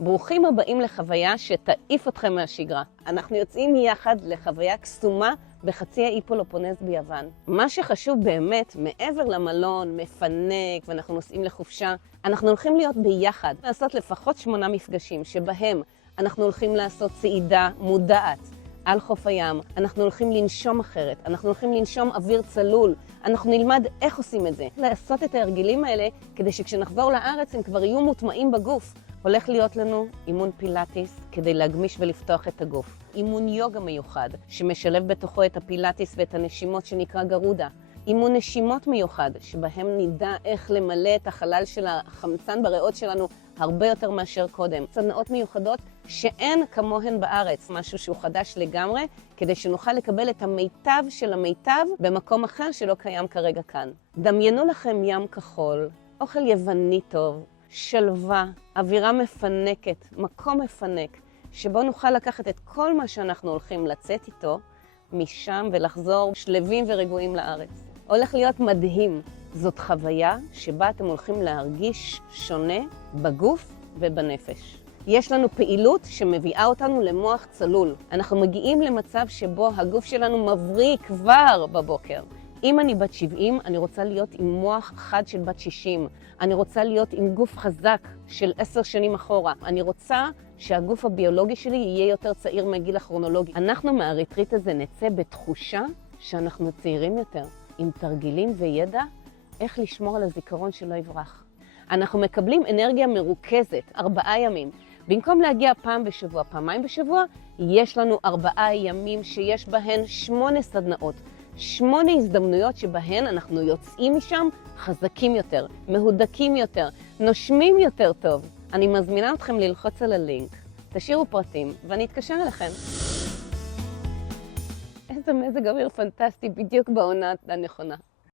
ברוכים הבאים לחוויה שתעיף אתכם מהשגרה. אנחנו יוצאים יחד לחוויה קסומה בחצי האי פלופונז ביוון. מה שחשוב באמת, מעבר למלון, מפנק ואנחנו נוסעים לחופשה, אנחנו הולכים להיות ביחד, לעשות לפחות 8 מפגשים שבהם אנחנו הולכים לעשות צעידה מודעת על חוף הים, אנחנו הולכים לנשום אחרת, אנחנו הולכים לנשום אוויר צלול, אנחנו נלמד איך עושים את זה. לעשות את ההרגלים האלה כדי שכשנחזור לארץ הם כבר יהיו מוטמעים בגוף. הולך להיות לנו אימון פילאטיס כדי להגמיש ולפתוח את הגוף. אימון יוגה מיוחד שמשלב בתוכו את הפילאטיס ואת הנשימות שנקרא גרודה. אימון נשימות מיוחד שבהם נדע איך למלא את החלל של החמצן בריאות שלנו הרבה יותר מאשר קודם. סדנאות מיוחדות שאין כמוהן בארץ, משהו שהוא חדש לגמרי, כדי שנוכל לקבל את המיטב של המיטב במקום אחר שלא קיים כרגע כאן. דמיינו לכם ים כחול, אוכל יווני טוב, שלווה, אווירה מפנקת, מקום מפנק, שבו נוכל לקחת את כל מה שאנחנו הולכים לצאת איתו משם ולחזור שלווים ורגועים לארץ. הולך להיות מדהים. זאת חוויה שבה אתם הולכים להרגיש שונה בגוף ובנפש. יש לנו פעילות שמביאה אותנו למוח צלול. אנחנו מגיעים למצב שבו הגוף שלנו מבריא כבר בבוקר. אם אני בת 70, אני רוצה להיות עם מוח חד של בת 60. אני רוצה להיות עם גוף חזק של 10 שנים אחורה. אני רוצה שהגוף הביולוגי שלי יהיה יותר צעיר מהגיל הכרונולוגי. אנחנו מהריטריט הזה נצא בתחושה שאנחנו צעירים יותר, עם תרגילים וידע איך לשמור על הזיכרון שלא יברח. אנחנו מקבלים אנרגיה מרוכזת, 4 ימים. במקום להגיע פעם בשבוע, פעמיים בשבוע, יש לנו 4 ימים שיש בהן 8 סדנאות. 8 הזדמנויות שבהן אנחנו יוצאים משם חזקים יותר, מהודקים יותר, נושמים יותר טוב. אני מזמינה אתכם ללחוץ על הלינק, תשאירו פרטים ואני אתקשר אליכם. איזה מזג אוויר פנטסטי בדיוק בעונה הנכונה.